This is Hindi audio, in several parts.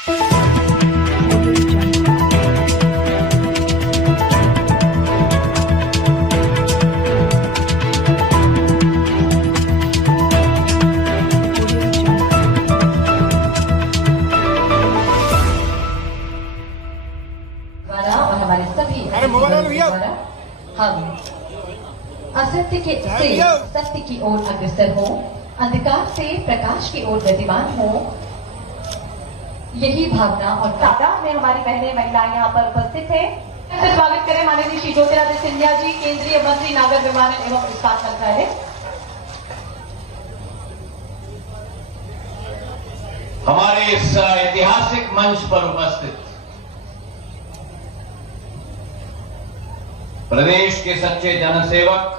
हम असत्य से सत्य की ओर अग्रसर हो, अंधकार से प्रकाश की ओर गतिमान हो, यही भावना और ताकत में हमारी बहनें महिलाएं यहाँ पर उपस्थित है। स्वागत करें माननीय श्री ज्योतिरादित्य सिंधिया जी, केंद्रीय मंत्री नागर विमानन एवं इस्पात मंत्रालय। हमारे इस ऐतिहासिक मंच पर उपस्थित प्रदेश के सच्चे जनसेवक,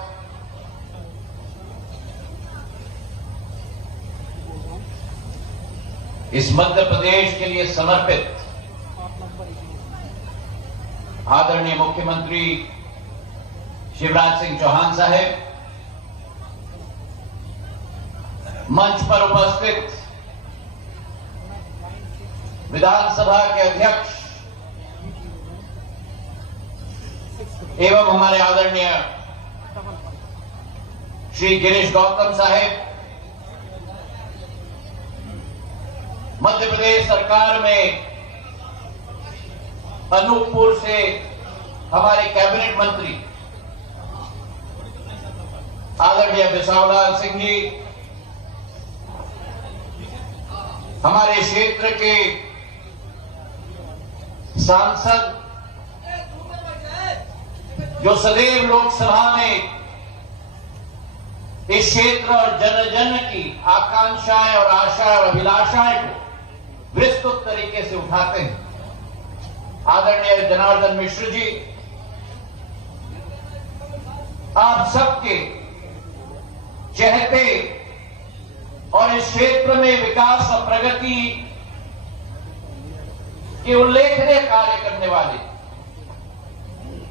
इस मध्य प्रदेश के लिए समर्पित आदरणीय मुख्यमंत्री शिवराज सिंह चौहान साहब, मंच पर उपस्थित विधानसभा के अध्यक्ष एवं हमारे आदरणीय श्री गिरीश गौतम साहेब, मध्य प्रदेश सरकार में अनूपपुर से हमारे कैबिनेट मंत्री आदरणीय बिसावलाल सिंह जी, हमारे क्षेत्र के सांसद जो सदैव लोकसभा में इस क्षेत्र और जन जन की आकांक्षाएं और आशा और अभिलाषाएं को विस्तृत तरीके से उठाते हैं, आदरणीय जनार्दन मिश्र जी, आप सबके चहते और इस क्षेत्र में विकास और प्रगति के उल्लेखनीय कार्य करने वाले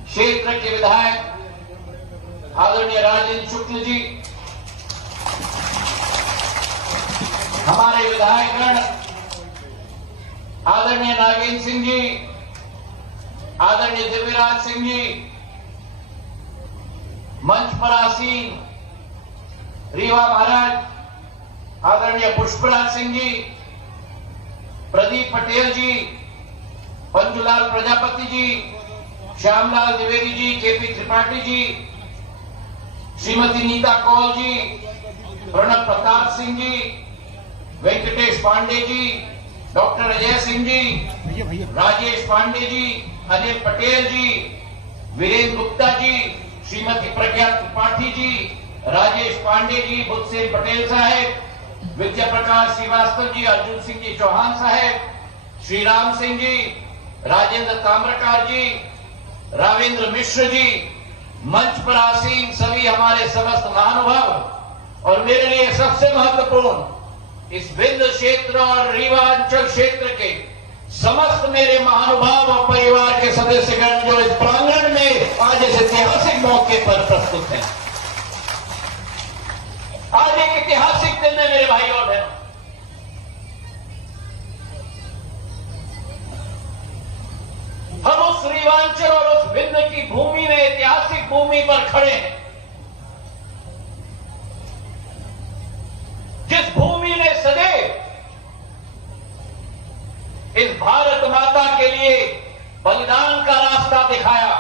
क्षेत्र के विधायक आदरणीय राजेंद्र शुक्ल जी, हमारे विधायकगण आदरणीय नागेंद्र सिंह जी, आदरणीय दिव्यराज सिंह जी, मंच पर आसीन रीवा महाराज, आदरणीय पुष्पराज सिंह जी, प्रदीप पटेल जी, पंजुलाल प्रजापति जी, श्यामलाल द्विवेदी जी, केपी त्रिपाठी जी, श्रीमती नीता कौल जी, प्रणब प्रताप सिंह जी, वेंकटेश पांडे जी, डॉक्टर अजय सिंह जी, राजेश पांडे जी, अनिल पटेल जी, वीरेंद्र गुप्ता जी, श्रीमती प्रज्ञा त्रिपाठी जी, राजेश पांडे जी, बुद्धसेन पटेल साहेब, विद्या प्रकाश श्रीवास्तव जी, अर्जुन सिंह जी चौहान साहेब, श्री राम सिंह जी, राजेंद्र ताम्रकार जी, रावेंद्र मिश्र जी, मंच पर आसीन सभी हमारे समस्त महानुभाव, और मेरे लिए सबसे महत्वपूर्ण इस विंध्य क्षेत्र और रीवा अंचल क्षेत्र के समस्त मेरे महानुभाव और परिवार के सदस्यगण जो इस प्रांगण में आज इस ऐतिहासिक मौके पर प्रस्तुत हैं। आज एक ऐतिहासिक दिन है मेरे भाई और बहनों। हम उस रीवांचल और उस विंध्य की भूमि में, ऐतिहासिक भूमि पर खड़े हैं, जिस भूमि ने सदैव इस भारत माता के लिए बलिदान का रास्ता दिखाया,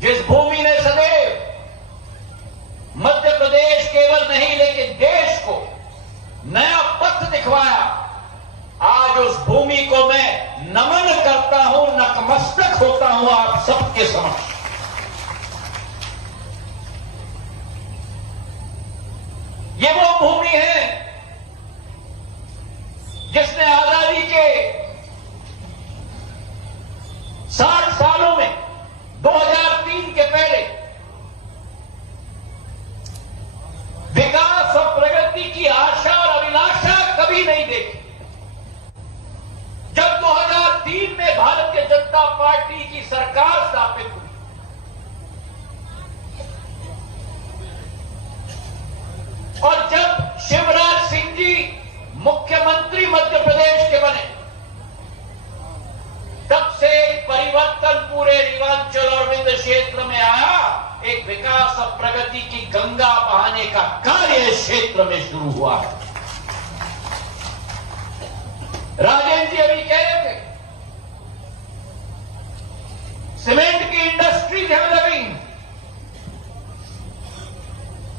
जिस भूमि ने सदैव मध्य प्रदेश केवल नहीं लेकिन देश को नया पथ दिखवाया, आज उस भूमि को मैं नमन करता हूं, नतमस्तक होता हूं आप सबके समक्ष। ये वो भूमि है जिसने आजादी के 60 सालों में 2003 के पहले विकास और प्रगति की आशा और अभिलाषा कभी नहीं देखी। जब 2003 में भारतीय जनता पार्टी की सरकार स्थापित हुई, और जब शिवराज सिंह जी मुख्यमंत्री मध्य प्रदेश के विकास और प्रगति की गंगा बहाने का कार्य इस क्षेत्र में शुरू हुआ है। राजेंद्र जी अभी कह रहे थे, सीमेंट की इंडस्ट्रीज डेवलपिंग।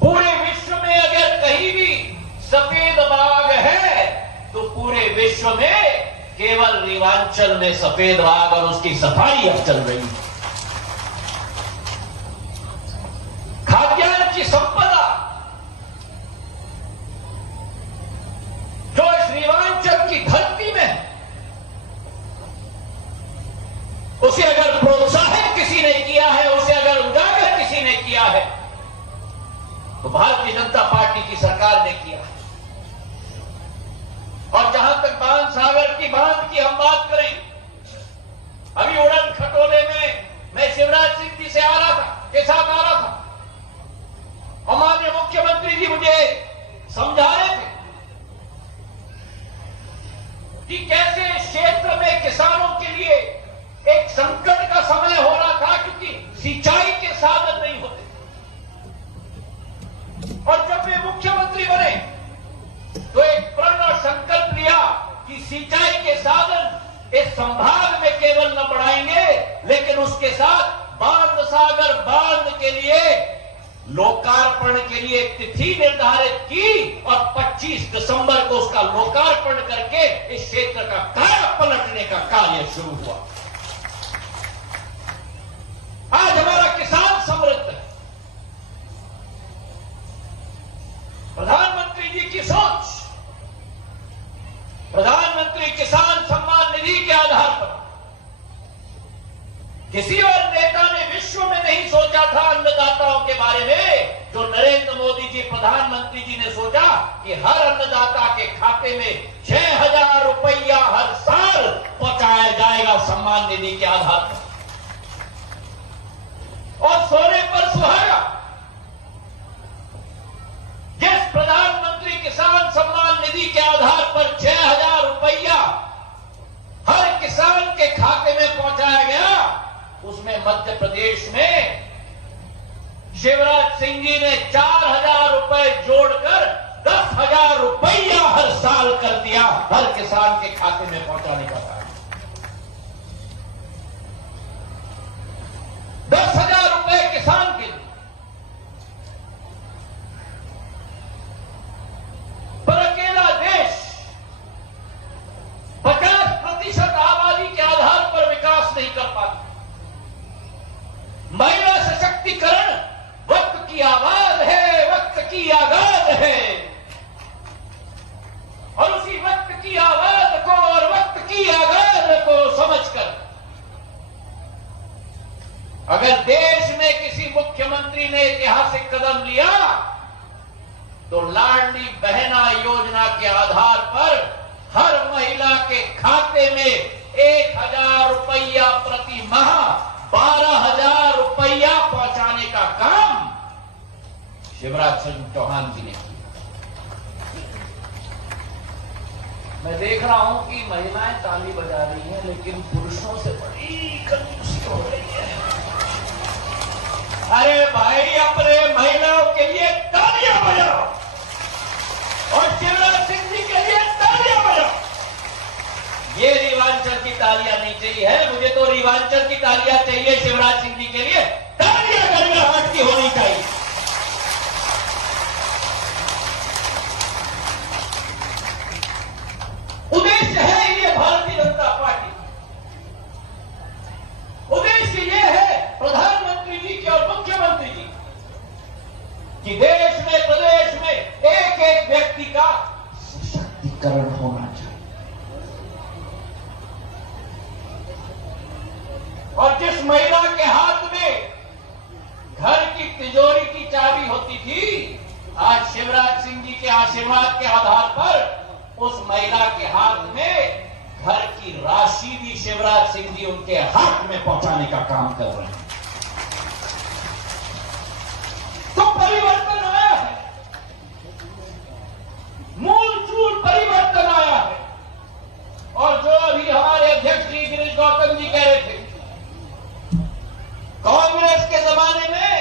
पूरे विश्व में अगर कहीं भी सफेद बाग है तो पूरे विश्व में केवल रीवांचल में सफेद बाग और उसकी सफाई अब चल रही है। खाद्यान्न की संपदा जो इस रीवांचल की धरती में है, उसे अगर प्रोत्साहित किसी ने किया है, उसे अगर उजागर किसी ने किया है, तो भारतीय जनता पार्टी की सरकार ने किया है। और जहां तक बांध सागर की बांध की हम बात करें, अभी उड़न खटोले में मैं शिवराज सिंह जी से आ रहा था, के साथ आ रहा था, और माननीय मुख्यमंत्री जी मुझे समझा रहे थे कि कैसे इस क्षेत्र में किसानों के लिए एक संकट का समय हो रहा था, क्योंकि सिंचाई के साधन नहीं होते। और जब वे मुख्यमंत्री बने तो एक प्रण और संकल्प लिया कि सिंचाई के साधन इस संभाग में केवल न बढ़ाएंगे, लेकिन उसके साथ बांध सागर बांध के लिए लोकार्पण के लिए एक तिथि निर्धारित की और 25 दिसंबर को उसका लोकार्पण करके इस क्षेत्र का काया पलटने का कार्य शुरू हुआ। आज हमारा किसान समृद्ध है। प्रधानमंत्री जी की सोच, प्रधानमंत्री किसान सम्मान निधि के आधार पर किसी और नेता ने विश्व में नहीं सोचा था अन्नदाताओं के बारे में, जो नरेंद्र मोदी जी प्रधानमंत्री जी ने सोचा कि हर अन्नदाता के खाते में 6,000 रुपया हर साल पहुंचाया जाएगा सम्मान निधि के आधार पर। और सोने पर सुहागा, जिस प्रधानमंत्री किसान सम्मान निधि के आधार पर 6,000 रुपया हर किसान के खाते में पहुंचाया गया, उसमें मध्य प्रदेश में शिवराज सिंह जी ने 4,000 रुपए जोड़कर 10,000 रुपया हर साल कर दिया, हर किसान के खाते में पहुंचाने का कार्य। 10,000 रुपए किसान के लिए। पर अकेला देश 50% आबादी के आधार पर विकास नहीं कर पाता। महिला सशक्तिकरण वक्त की आवाज है, वक्त की आगाज है, और उसी वक्त की आवाज को और वक्त की आगाज को समझकर अगर देश में किसी मुख्यमंत्री ने ऐतिहासिक कदम लिया तो लाडली बहना योजना के आधार पर हर महिला के खाते में 1,000 रुपया प्रति माह 12,000 रुपया पहुंचाने का काम शिवराज सिंह चौहान जी ने किया। मैं देख रहा हूं कि महिलाएं ताली बजा रही हैं, लेकिन पुरुषों से बड़ी कंजूसी हो रही है। अरे भाई, अपने महिलाओं के लिए तालियां बजाओ और शिवराज सिंह जी के लिए तालियां बजाओ। ये रीवांचल की तालियां नहीं चाहिए है, मुझे तो रीवांचल की तालियां चाहिए शिवराज सिंह जी के लिए। तालियां गड़गड़ाहट की होनी चाहिए। उद्देश्य है ये भारतीय जनता पार्टी, उद्देश्य ये है प्रधानमंत्री जी की और मुख्यमंत्री जी कि देश में प्रदेश में एक एक व्यक्ति का सशक्तिकरण होना चाहिए। और जिस महिला के हाथ में घर की तिजोरी की चाबी होती थी, आज शिवराज सिंह जी के आशीर्वाद के आधार पर उस महिला के हाथ में घर की राशि भी शिवराज सिंह जी उनके हाथ में पहुंचाने का काम कर रहे हैं। तो परिवर्तन आया है, मूल चूल परिवर्तन आया है। और जो अभी हमारे अध्यक्ष जी गिरीश गौतम जी कह रहे थे, कांग्रेस के जमाने में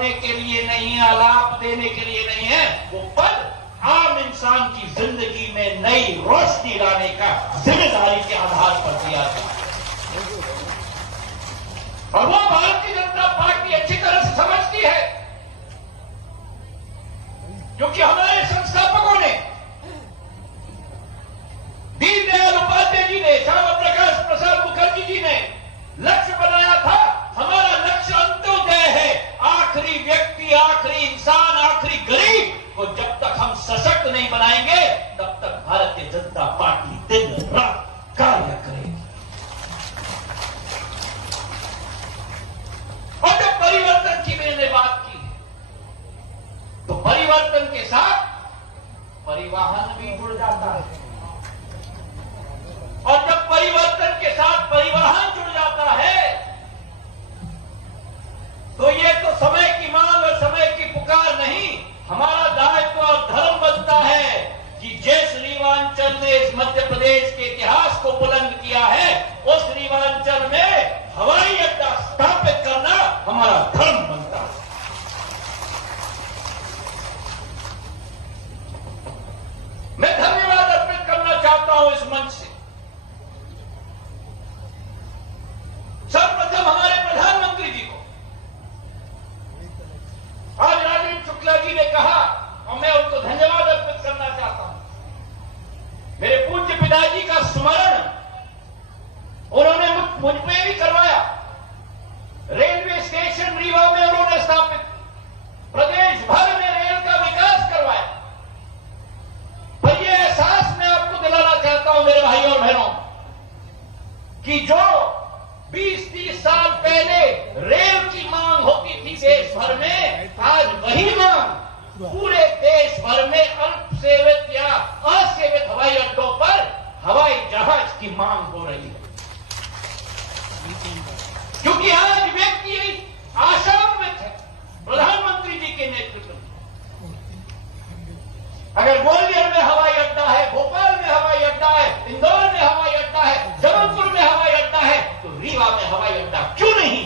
होने के लिए नहीं है, आलाप देने के लिए नहीं है। वो पद आम इंसान की जिंदगी में नई रोशनी लाने का जिम्मेदारी के आधार पर दिया गया और वो भारतीय जनता पार्टी अच्छी तरह से समझती है, क्योंकि हमारे संस्थापकों ने, दीनदयाल उपाध्याय जी ने, श्यामा प्रकाश प्रसाद मुखर्जी जी ने लक्ष्य बनाया था। हमारा लक्ष्य अंत्योदय है। आखिरी व्यक्ति, आखिरी इंसान, आखिरी गरीब को जब तक हम सशक्त नहीं बनाएंगे तब तक भारतीय जनता पार्टी दिन रात कार्य करेगी। और जब परिवर्तन की मैंने बात की तो परिवर्तन के साथ परिवहन भी जुड़ जाता है और जब परिवर्तन के साथ परिवहन जुड़ जाता है तो ये तो समय की मांग और समय की पुकार नहीं, हमारा दायित्व और धर्म बनता है कि जिस रीवांचल ने इस मध्य प्रदेश के इतिहास को बुलंद किया है उस रीवांचल में हवाई अड्डा स्थापित करना हमारा धर्म बनता है। मैं धन्यवाद अर्पित करना चाहता हूं इस मंच से सर्वप्रथम हमारे प्रधानमंत्री जी को। आज राजेंद्र शुक्ला जी ने कहा और मैं उनको धन्यवाद अर्पित करना चाहता हूं। मेरे पूज्य पिताजी का स्मरण उन्होंने मुझ पे भी करवाया। रेलवे स्टेशन रीवा में उन्होंने स्थापित, प्रदेश भर में रेल का विकास करवाया। पर यह एहसास मैं आपको दिलाना चाहता हूं मेरे भाइयों और बहनों कि जो 20-30 साल पहले रेल की मांग होती थी देश भर में, आज वही मांग पूरे देश भर में अल्प सेवित या असेवित हवाई अड्डों पर हवाई जहाज की मांग हो रही है। क्योंकि आज व्यक्ति आशान्वित है प्रधानमंत्री जी के नेतृत्व में। अगर ग्वालियर में हवाई अड्डा है, भोपाल में हवाई अड्डा है, इंदौर में हवाई अड्डा है, जबलपुर में हवाई अड्डा है, तो रीवा में हवाई अड्डा क्यों नहीं?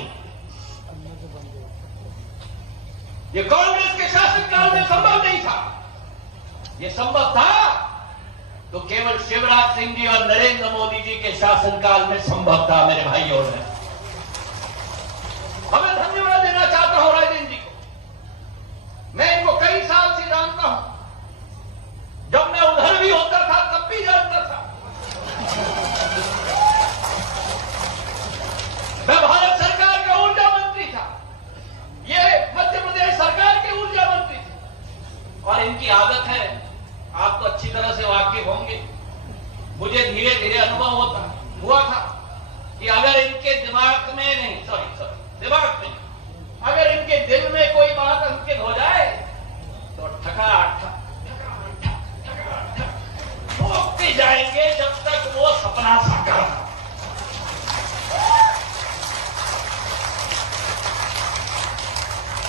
ये कांग्रेस के शासनकाल में संभव नहीं था। ये संभव था तो केवल शिवराज सिंह जी और नरेंद्र मोदी जी के शासनकाल में संभव था। मेरे भाइयों ने हमें धन्यवाद देना चाहता हूं राजेंद्र जी को। मैं इनको कई साल से जानता हूं, जब मैं उधर भी होता था तब भी जानता था। मैं भारत सरकार का ऊर्जा मंत्री था, ये मध्य प्रदेश सरकार के ऊर्जा मंत्री थे। और इनकी आदत है, आप तो अच्छी तरह से वाकिफ होंगे, मुझे धीरे धीरे अनुभव हुआ था कि अगर इनके दिमाग में नहीं, दिमाग में अगर इनके दिल में कोई बात अंकित हो जाए तो ठोकते जाएंगे जब तक वो सपना साकार हो।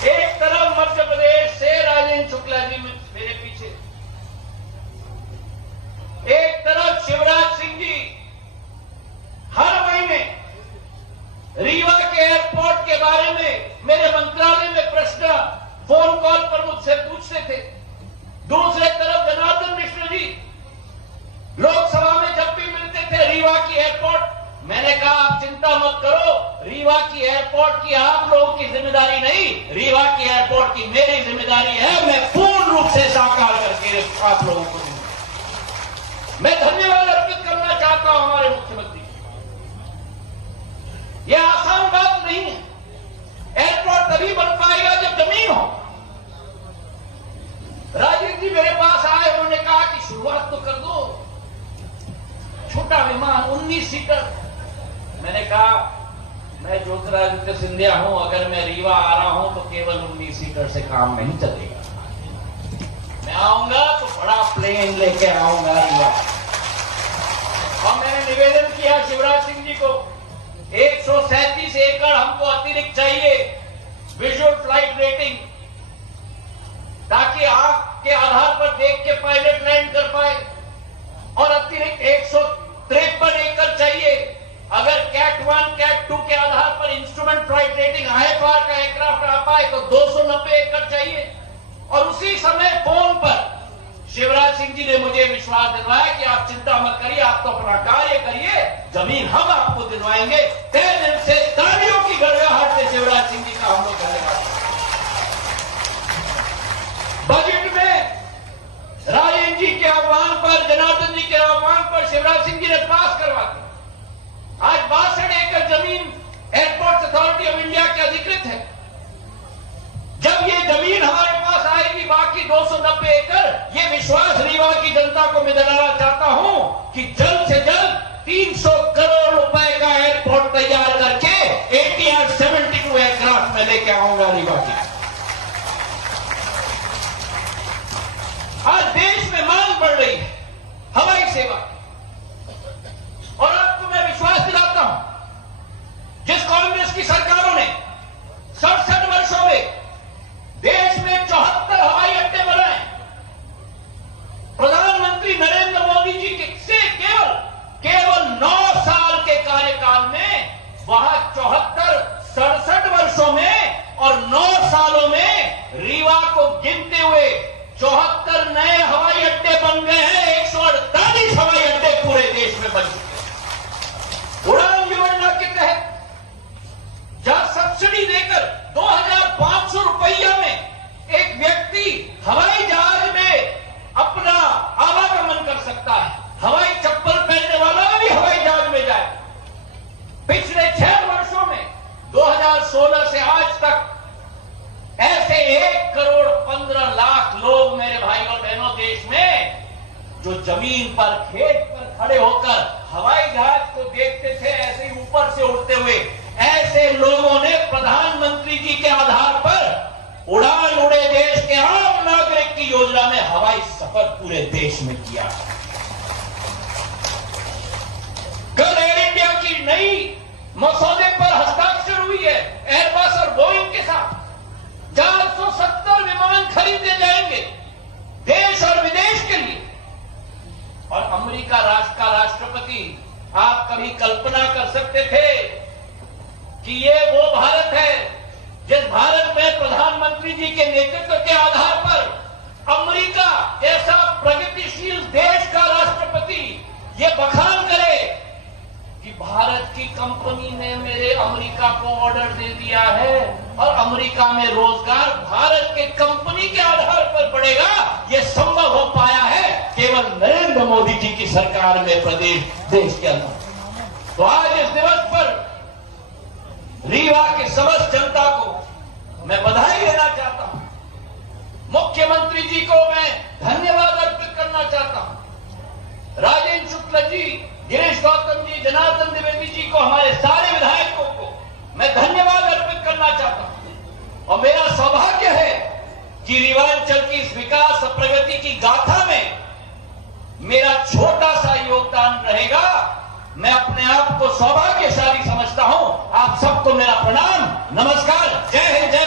एक तरफ मध्य प्रदेश से राजेंद्र शुक्ला जी मेरे पीछे, एक तरफ शिवराज सिंह जी हर महीने रीवा के एयरपोर्ट के बारे में मेरे मंत्रालय में प्रश्न फोन कॉल पर मुझसे पूछते थे। दूसरे तरफ जनार्दन मिश्र जी लोकसभा में जब भी मिलते थे रीवा की एयरपोर्ट, मैंने कहा आप चिंता मत करो, रीवा की एयरपोर्ट की आप लोगों की जिम्मेदारी नहीं, रीवा की एयरपोर्ट की मेरी जिम्मेदारी है। मैं पूर्ण रूप से साकार करके आप लोगों को दूंगा। मैं धन्यवाद अर्पित करना चाहता हूं हमारे मुख्यमंत्री। यह आसान बात नहीं है। एयरपोर्ट तभी बन पाएगा जब जमीन हो। राजीव जी मेरे पास आए, उन्होंने कहा कि शुरुआत तो कर दो, छोटा विमान 19 सीटर। मैंने कहा मैं ज्योतिरादित्य सिंधिया हूं, अगर मैं रीवा आ रहा हूं तो केवल 19 सीटर से काम नहीं चलेगा। मैं आऊंगा तो बड़ा प्लेन लेके आऊंगा रीवा। और मैंने निवेदन किया शिवराज सिंह जी को, 137 एकड़ हमको अतिरिक्त चाहिए विजुअल फ्लाइट रेटिंग, ताकि आंख के आधार पर देख के पायलट लैंड कर पाए। और अतिरिक्त 153 एकड़ चाहिए अगर कैट 1 कैट 2 के आधार पर इंस्ट्रूमेंट फ्लाइट रेटिंग IFR का एयरक्राफ्ट आ पाए तो 290 उसी समय फोन पर शिवराज सिंह जी ने मुझे विश्वास दिलवाया कि आप चिंता मत करिए, आप तो अपना कार्य करिए, जमीन हम आपको दिलवाएंगे। तय दिन से तालियों की गड़गड़ाहट से शिवराज सिंह जी का हम लोग धन्यवाद। बजट में राजेंद्र जी के आह्वान पर, जनार्दन जी के आह्वान पर शिवराज सिंह जी ने पास करवा दिया। आज 62 एकड़ जमीन एयरपोर्ट अथॉरिटी ऑफ इंडिया की अधिकृत है। जब ये जमीन हमारे पास आएगी, बाकी 290 एकड़, ये विश्वास रीवा की जनता को मैं दिलाना चाहता हूं कि जल्द से जल्द 300 करोड़ रुपए का एयरपोर्ट तैयार करके ATR 72 एयरक्राफ्ट में लेके आऊंगा रीवा की। आज देश में मांग बढ़ रही है हवाई सेवा, और आपको मैं विश्वास दिलाता हूं, जिस कांग्रेस की सरकारों ने 67 वर्षों में देश में 74 हवाई अड्डे बनाए, प्रधानमंत्री नरेंद्र मोदी जी से केवल 9 साल के कार्यकाल में वहां 67 वर्षों में और 9 सालों में रीवा को गिनते हुए 74 नए हवाई अड्डे बन गए हैं। 148 हवाई अड्डे पूरे देश में बन चुके। उड़ान योजना के तहत जहां सब्सिडी देकर 2500 रुपया में एक व्यक्ति हवाई जहाज में अपना आवागमन कर सकता है, हवाई चप्पल पहनने वाला भी हवाई जहाज में जाए। पिछले 6 वर्षों में 2016 से आज तक ऐसे 1 करोड़ 15 लाख लोग मेरे भाई और बहनों देश में, जो जमीन पर, खेत पर खड़े होकर हवाई जहाज को देखते थे ऐसे ही ऊपर से उड़ते हुए, ऐसे लोगों ने प्रधानमंत्री जी के आधार पर उड़ान उड़े देश के आम नागरिक की योजना में हवाई सफर पूरे देश में किया। कल एयर इंडिया की नई मसौदे पर हस्ताक्षर हुई है एयरबस और बोइंग के साथ। 470 विमान खरीदे जाएंगे देश और विदेश के लिए। और अमेरिका राष्ट्र का राष्ट्रपति, आप कभी कल्पना कर सकते थे कि ये वो भारत है जिस भारत में प्रधानमंत्री जी के नेतृत्व के आधार पर अमेरिका जैसा प्रगतिशील देश का राष्ट्रपति ये बखान करे कि भारत की कंपनी ने मेरे अमेरिका को ऑर्डर दे दिया है और अमेरिका में रोजगार भारत के कंपनी के आधार पर बढ़ेगा। यह संभव हो पाया है केवल नरेंद्र मोदी जी की सरकार में, प्रदेश देश के अंदर। तो आज इस दिवस पर रीवा की समस्त जनता को मैं बधाई देना चाहता हूं। मुख्यमंत्री जी को मैं धन्यवाद अर्पित करना चाहता हूं। राजेंद्र शुक्ल जी, गिरीश गौतम जी, जनार्दन द्विवेदी जी को, हमारे सारे विधायकों को मैं धन्यवाद अर्पित करना चाहता हूं। और मेरा सौभाग्य है कि रीवांचल की इस विकास और प्रगति की गाथा में मेरा छोटा सा योगदान रहेगा। मैं अपने आप को सौभाग्यशाली समझता हूं। आप सबको मेरा प्रणाम, नमस्कार, जय हिंद, जय